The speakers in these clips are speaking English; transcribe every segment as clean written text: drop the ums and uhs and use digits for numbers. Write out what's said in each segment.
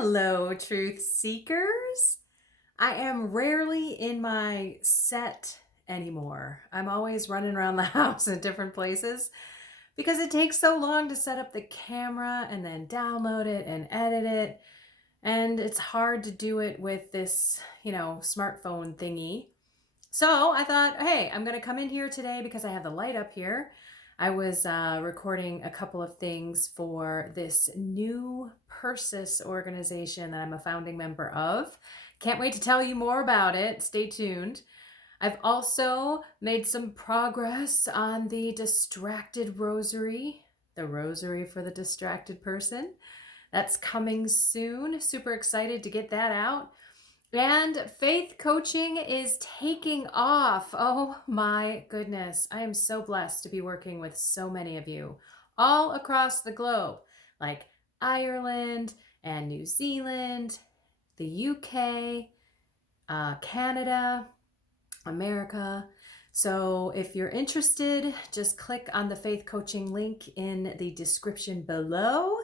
Hello, truth seekers. I am rarely in my set anymore. I'm always running around the house in different places because it takes so long to set up the camera and then download it and edit it. And it's hard to do it with this, smartphone thingy. So I thought, hey, I'm going to come in here today because I have the light up here. I was recording a couple of things for this new Persis organization that I'm a founding member of. Can't wait to tell you more about it. Stay tuned. I've also made some progress on the distracted rosary, the rosary for the distracted person. That's coming soon. Super excited to get that out. And faith coaching is taking off. Oh my goodness. I am so blessed to be working with so many of you all across the globe, like Ireland and New Zealand, the UK, Canada, America. So if you're interested, just click on the faith coaching link in the description below.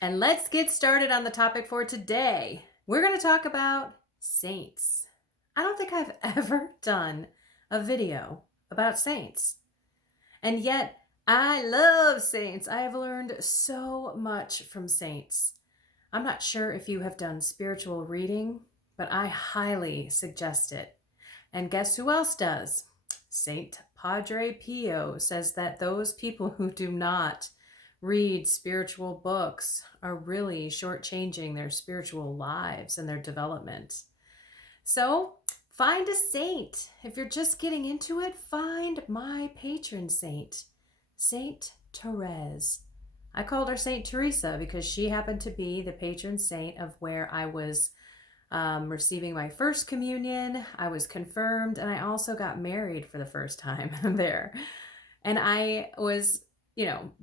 And let's get started on the topic for today. We're going to talk about saints. I don't think I've ever done a video about saints. And yet, I love saints. I have learned so much from saints. I'm not sure if you have done spiritual reading, but I highly suggest it. And guess who else does? Saint Padre Pio says that those people who do not read spiritual books are really shortchanging their spiritual lives and their development. So find a saint. If you're just getting into it, find my patron saint, Saint Therese. I called her Saint Teresa because she happened to be the patron saint of where I was receiving my first communion. I was confirmed, and I also got married for the first time there. And I was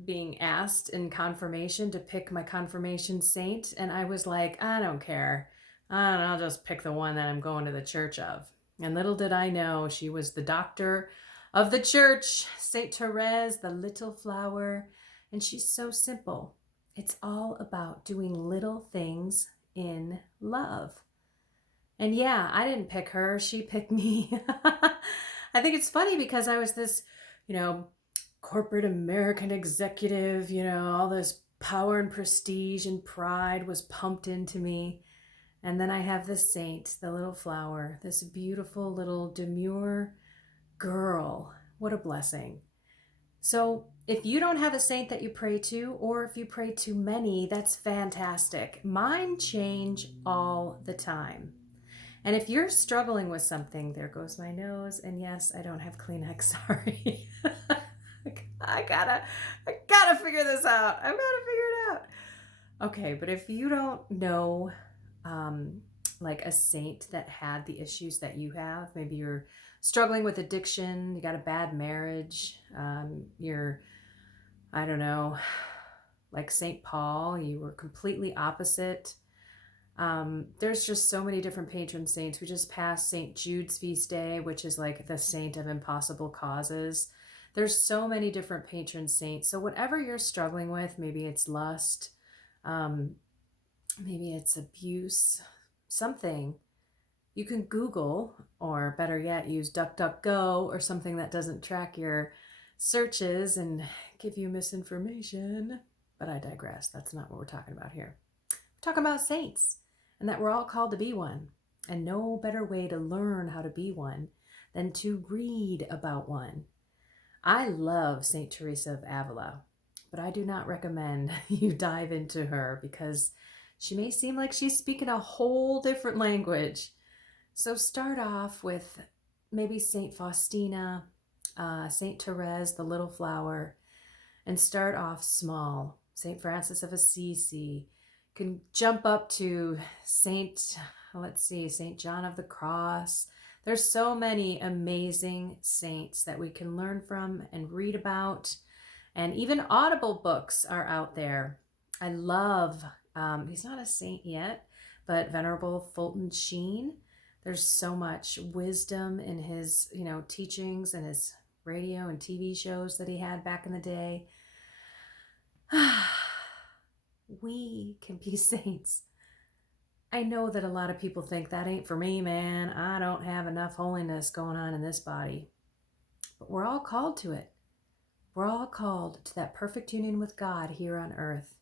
being asked in confirmation to pick my confirmation saint. And I was like, I don't care. I'll just pick the one that I'm going to the church of. And little did I know she was the doctor of the church, Saint Therese, the little flower. And she's so simple. It's all about doing little things in love. And yeah, I didn't pick her. She picked me. I think it's funny because I was this, corporate American executive, all this power and prestige and pride was pumped into me. And then I have this saint, the little flower, this beautiful little demure girl. What a blessing. So if you don't have a saint that you pray to, or if you pray to many, that's fantastic. Mine change all the time. And if you're struggling with something, there goes my nose. And yes, I don't have Kleenex, sorry. I gotta figure this out. I've got to figure it out. Okay, but if you don't know, like a saint that had the issues that you have, maybe you're struggling with addiction, you got a bad marriage, I don't know, like Saint Paul, you were completely opposite. There's just so many different patron saints. We just passed Saint Jude's feast day, which is like the saint of impossible causes. There's so many different patron saints. So whatever you're struggling with, maybe it's lust, maybe it's abuse, something, you can Google, or better yet, use DuckDuckGo or something that doesn't track your searches and give you misinformation. But I digress. That's not what we're talking about here. We're talking about saints, and that we're all called to be one. And no better way to learn how to be one than to read about one. I love Saint Teresa of Avila, but I do not recommend you dive into her because she may seem like she's speaking a whole different language. So start off with maybe Saint Faustina, Saint Therese, the little flower, and start off small. Saint Francis of Assisi. Can jump up to Saint John of the Cross. There's so many amazing saints that we can learn from and read about. And even Audible books are out there. I love, he's not a saint yet, but Venerable Fulton Sheen. There's so much wisdom in his, teachings and his radio and TV shows that he had back in the day. We can be saints. I know that a lot of people think that ain't for me, man. I don't have enough holiness going on in this body. But we're all called to it. We're all called to that perfect union with God here on earth.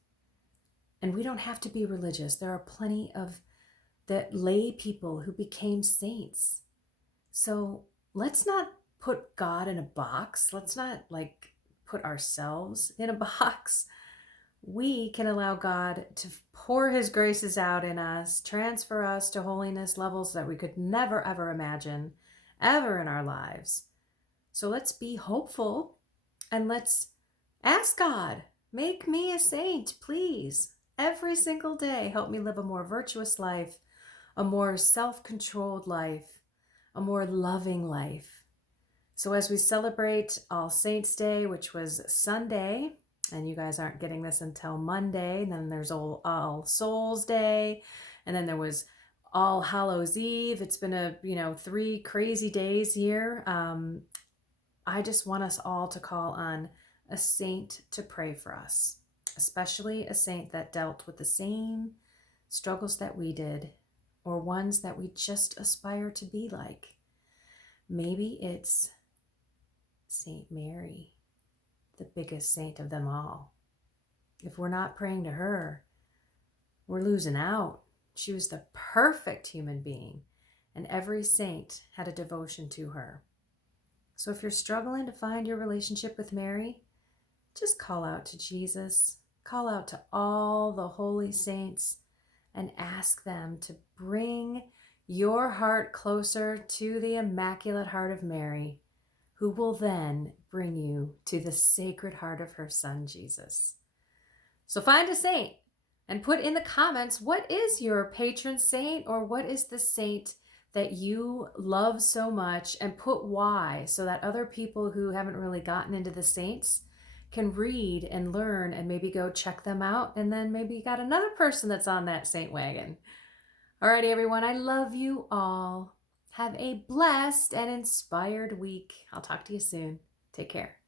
And we don't have to be religious. There are plenty of the lay people who became saints. So let's not put God in a box. Let's not put ourselves in a box. We can allow God to pour his graces out in us, transfer us to holiness levels that we could never, ever imagine ever in our lives. So let's be hopeful and let's ask God, make me a saint, please. Every single day, help me live a more virtuous life, a more self-controlled life, a more loving life. So as we celebrate All Saints Day, which was Sunday, and you guys aren't getting this until Monday, and then there's All Souls Day, and then there was All Hallows Eve. It's been 3 crazy days here. I just want us all to call on a saint to pray for us, especially a saint that dealt with the same struggles that we did, or ones that we just aspire to be like. Maybe it's Saint Mary, the biggest saint of them all. If we're not praying to her, we're losing out. She was the perfect human being, and every saint had a devotion to her. So if you're struggling to find your relationship with Mary, just call out to Jesus, call out to all the holy saints, and ask them to bring your heart closer to the Immaculate Heart of Mary, who will then bring you to the Sacred Heart of her Son, Jesus. So find a saint and put in the comments, what is your patron saint, or what is the saint that you love so much, and put why, so that other people who haven't really gotten into the saints can read and learn and maybe go check them out, and then maybe you got another person that's on that saint wagon. Alrighty, everyone, I love you all. Have a blessed and inspired week. I'll talk to you soon. Take care.